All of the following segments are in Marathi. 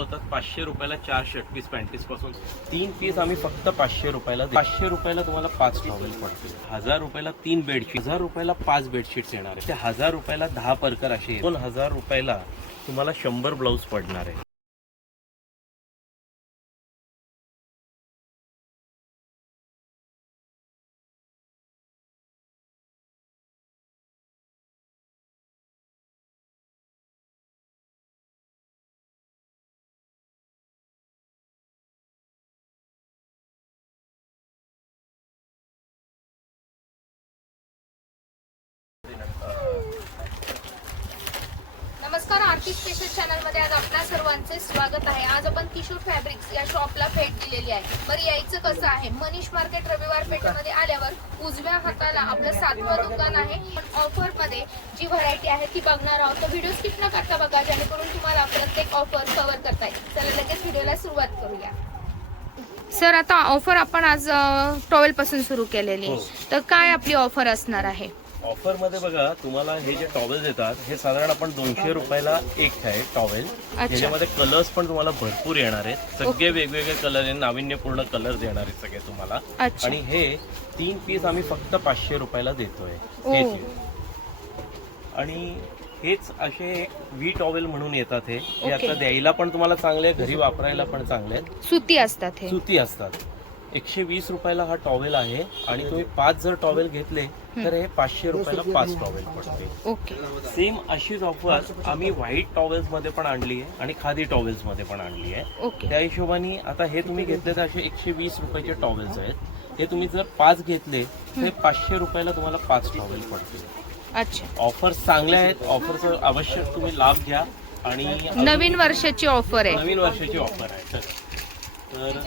होतात पाचशे रुपयाला चार शर्ट पीस पॅन्टीसपासून. तीन पीस आम्ही फक्त पाचशे रुपयाला पाचशे रुपयाला तुम्हाला पाच टॉवेल पडतील. हजार रुपयाला तीन बेडशीट हजार रुपयाला पाच बेडशीट्स येणार आहे ते हजार रुपयाला दहा परकर असे दोन हजार रुपयाला तुम्हाला शंभर ब्लाऊज पडणार आहे आरती स्पेशल चॅनलमध्ये आज आपल्या सर्वांचे स्वागत आहे. आज आपण किशोर फॅब्रिक्स या शॉपला भेट दिलेली आहे. बरं यायचं कसं आहे? मनीष मार्केट रविवार पेठेमध्ये आल्यावर उजव्या हाताला आपलं सातवं दुकान आहे. पण ऑफरमध्ये जी व्हरायटी आहे ती बघणार आहोत. तर व्हिडिओ स्किप न करता बघा जेणेकरून तुम्हाला प्रत्येक ऑफर कव्हर करता येईल. चला लगेच व्हिडिओला सुरुवात करूया. सर आता ऑफर आपण आज टॉवेल पासून सुरू केलेली हो. आहे तर काय आपली ऑफर असणार आहे? ऑफरमध्ये बघा तुम्हाला हे जे टॉवेल्स येतात हे साधारण आपण दोनशे रुपयाला एक आहे टॉवेल. याच्यामध्ये कलर्स पण तुम्हाला भरपूर येणार आहेत. सगळे वेगवेगळे कलर आहे नाविन्यपूर्ण कलर देणार आहेत सगळे तुम्हाला. आणि हे तीन पीस आम्ही फक्त पाचशे रुपयाला देतोय. हे. आणि हेच असे एक वी टॉवेल म्हणून येतात हे. आता द्यायला पण तुम्हाला चांगले घरी वापरायला पण चांगले आहेत. सुती असतात सुती असतात. एकशे वीस रुपयाला हा टॉवेल आहे आणि तुम्ही पाच जर टॉवेल घेतले तर हे पाचशे रुपयाला पाच टॉवेल पडते. ओके. सेम अशीच ऑफर आम्ही व्हाईट टॉवेल्समध्ये पण आणली आहे आणि खादी टॉवेल्समध्ये पण आणली आहे. त्या हिशोबाने आता हे तुम्ही घेतले तर असे एकशे वीस रुपयाचे टॉवेल्स आहेत. हे तुम्ही जर पाच घेतले तर पाचशे रुपयाला तुम्हाला पाच टॉवेल पडतील अच्छा. ऑफर्स चांगल्या आहेत ऑफरचा आवश्यक तुम्ही लाभ घ्या आणि नवीन वर्षाची ऑफर आहे. नवीन वर्षाची ऑफर आहे. तर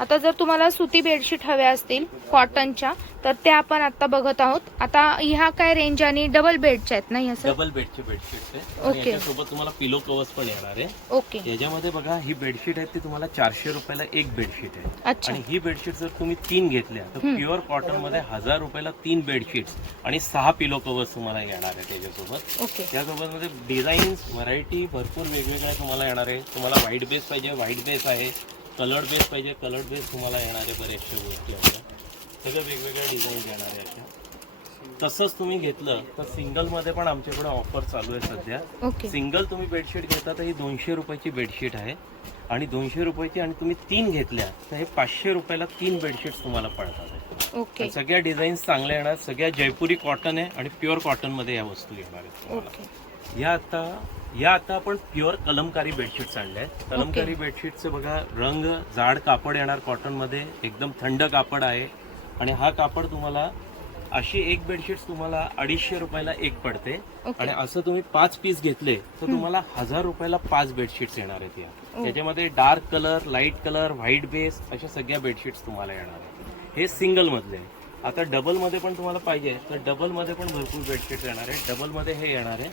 आता जर तुम्हाला सुती बेडशीट हव्या असतील कॉटनच्या तर त्या आपण आता बघत आहोत. आता ह्या काय रेंज आणि डबल बेडच्या आहेत नाही असं डबल बेडचे बेडशीट ओके. याच्यासोबत तुम्हाला पिलो कवर्स पण येणार आहे. ओके याच्यामध्ये बघा ही बेडशीट आहे ती तुम्हाला चारशे रुपयाला एक बेडशीट आहे. अच्छा. आणि ही बेडशीट जर तुम्ही तीन घेतल्या तर प्युअर कॉटनमध्ये हजार रुपयाला तीन बेडशीट्स आणि सहा पिलो कवर्स तुम्हाला येणार आहे त्याच्यासोबत ओके त्यासोबत मध्ये डिझाईन्स व्हरायटी भरपूर वेगवेगळ्या तुम्हाला येणार आहे. तुम्हाला व्हाईट बेस पाहिजे व्हाईट बेस आहे. कलर्ड बेस पाहिजे कलर्ड बेस तुम्हाला येणार आहे बऱ्याचशा गोष्टी आपल्या सगळं वेगवेगळ्या डिझाईन येणार आहे अशा तसंच तुम्ही घेतलं तर सिंगलमध्ये पण आमच्याकडे ऑफर चालू आहे सध्या. सिंगल तुम्ही बेडशीट घेता तर ही दोनशे रुपयाची बेडशीट आहे. आणि दोनशे रुपयाची आणि तुम्ही तीन घेतल्या तर हे पाचशे रुपयाला तीन बेडशीट्स तुम्हाला पडतात. ओके सगळ्या डिझाईन्स चांगल्या येणार सगळ्या जयपुरी कॉटन आहे आणि प्युअर कॉटनमध्ये या वस्तू येणार आहेत तुम्हाला. या आता या आता आपण प्युअर कलमकारी बेडशीट्स आणल्या आहेत. कलमकारी बेडशीटचे बघा रंग जाड कापड येणार कॉटनमध्ये एकदम थंड कापड आहे. आणि हा कापड तुम्हाला अशी एक बेडशीट तुम्हाला अडीचशे रुपयाला एक पडते. आणि असं तुम्ही पाच पीस घेतले तर तुम्हाला हजार रुपयाला पाच बेडशीट्स येणार आहेत या. ओ. त्याच्यामध्ये dark colour light colour white base अशा सगळ्या बेडशीट्स तुम्हाला येणार आहेत. हे सिंगल मधले. आता डबलमध्ये पण तुम्हाला पाहिजे तर डबलमध्ये पण भरपूर बेडशीट येणार आहे डबलमध्ये हे येणार आहे.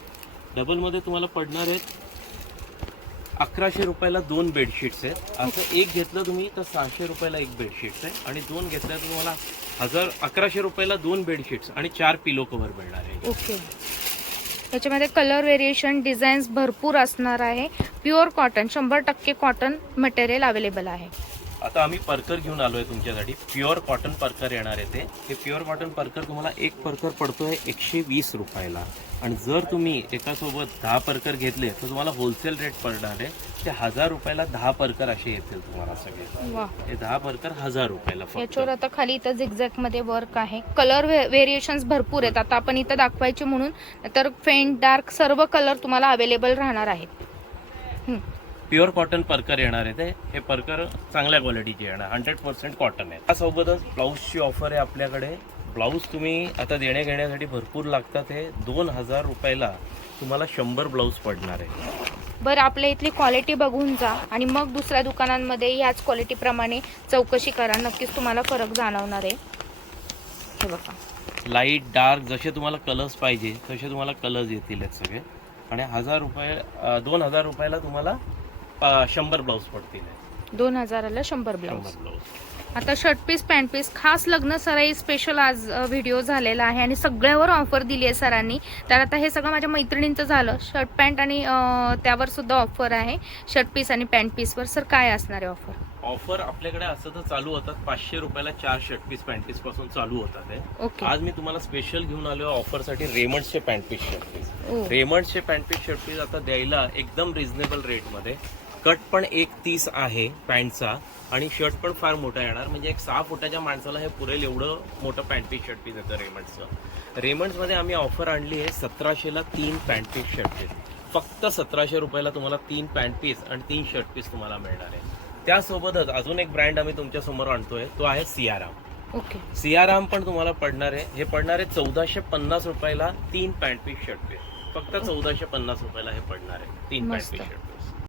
डबलमध्ये तुम्हाला पडणार आहेत अकराशे रुपयाला दोन बेडशीट्स आहेत. असं एक घेतलं तुम्ही तर सहाशे रुपयाला एक बेडशीट्स आहे. आणि दोन घेतल्या तुम्हाला हजार अकराशे रुपयाला दोन बेडशीट्स आणि चार पिलो कव्हर मिळणार आहे. ओके त्याच्यामध्ये कलर व्हेरिएशन डिझाईन्स भरपूर असणार आहे. प्युअर कॉटन शंभर टक्के कॉटन मटेरियल अवेलेबल आहे. आता आम्ही परकर घेऊन आलोय तुमच्यासाठी. प्युअर कॉटन परकर येणार आहे ते. हे प्युअर कॉटन परकर तुम्हाला एक परकर पडतोय एकशे वीस रुपयाला. आणि जर तुम्ही एकासोबत दहा परकर घेतले तर तुम्हाला होलसेल रेट पडणार आहे. ते हजार रुपयाला दहा परकर असे येतील तुम्हाला सगळे. वा. हे दहा परकर हजार रुपयाला याच्यावर आता खाली इथं झिगझॅगमध्ये वर्क आहे. कलर व्हेरिएशन्स भरपूर आहेत. आता आपण इथं दाखवायचे म्हणून तर फेंट डार्क सर्व कलर तुम्हाला अवेलेबल राहणार आहेत. प्युअर कॉटन परकर येणार आहे ते. हे परकर चांगल्या क्वालिटीचे येणार. हंड्रेड पर्सेंट कॉटन आहे. त्यासोबतच ब्लाऊजची ऑफर आहे आपल्याकडे. ब्लाऊज तुम्ही आता देण्या घेण्यासाठी भरपूर लागतात हे. दोन हजार रुपयाला तुम्हाला शंभर ब्लाऊज पडणार आहे. बरं आपल्या इथली क्वालिटी बघून जा आणि मग दुसऱ्या दुकानांमध्ये ह्याच क्वालिटीप्रमाणे चौकशी करा. नक्कीच तुम्हाला फरक जाणवणार आहे. हे बघा. लाइट डार्क जसे तुम्हाला कलर्स पाहिजे तसे तुम्हाला कलर्स येतील आहेत सगळे. आणि हजार रुपये दोन हजार रुपयाला तुम्हाला अं, शंभर ब्लाऊज पडतील. दोन हजाराला शंभर ब्लाऊज शंभर ब्लाऊज आता शर्ट पीस पॅन्ट पीस खास लग्न सराई स्पेशल आज व्हिडिओ झालेला आहे आणि सगळ्यावर ऑफर दिली आहे सरांनी. तर आता हे सगळं माझ्या मैत्रिणींचं झालं. शर्ट पॅन्ट आणि अं, त्यावर सुद्धा ऑफर आहे. शर्ट पीस आणि पॅन्ट पीसवर सर काय असणार आहे ऑफर ऑफर आपल्याकडे असं तर चालू होतात. पाचशे रुपयाला चार शर्ट पीस पॅन्ट पीसपासून चालू होतात हे. ओके आज मी तुम्हाला स्पेशल घेऊन आलो ऑफरसाठी रेमंडचे पॅन्ट पीस शर्ट पीस. ओ रेमंडचे पॅन्ट पीस शर्ट पीस आता द्यायला एकदम रिझनेबल रेटमध्ये कट पण एक तीस आहे पॅन्टचा आणि शर्ट पण फार मोठा येणार. म्हणजे एक सहा फुटाच्या माणसाला हे पुरेल एवढं मोठं पॅन्ट पीस शर्ट पीस येतं रेमंडचं रेमंड्समध्ये आम्ही ऑफर आणली आहे सतराशेला तीन पॅन्ट पीस शर्ट पीस. फक्त सतराशे रुपयाला तुम्हाला तीन पॅन्ट पीस आणि तीन शर्ट पीस तुम्हाला मिळणार आहे. त्यासोबतच अजून एक ब्रँड आम्ही तुमच्यासमोर आणतोय तो आहे सियाराम. ओके. सियाराम पण तुम्हाला पडणार आहे. हे पडणार आहे चौदाशे पन्नास रुपयाला तीन पॅन्ट पीस शर्ट पीस. फक्त चौदाशे पन्नास रुपयाला हे पडणार आहे तीन पॅन्ट. Piece shirt piece.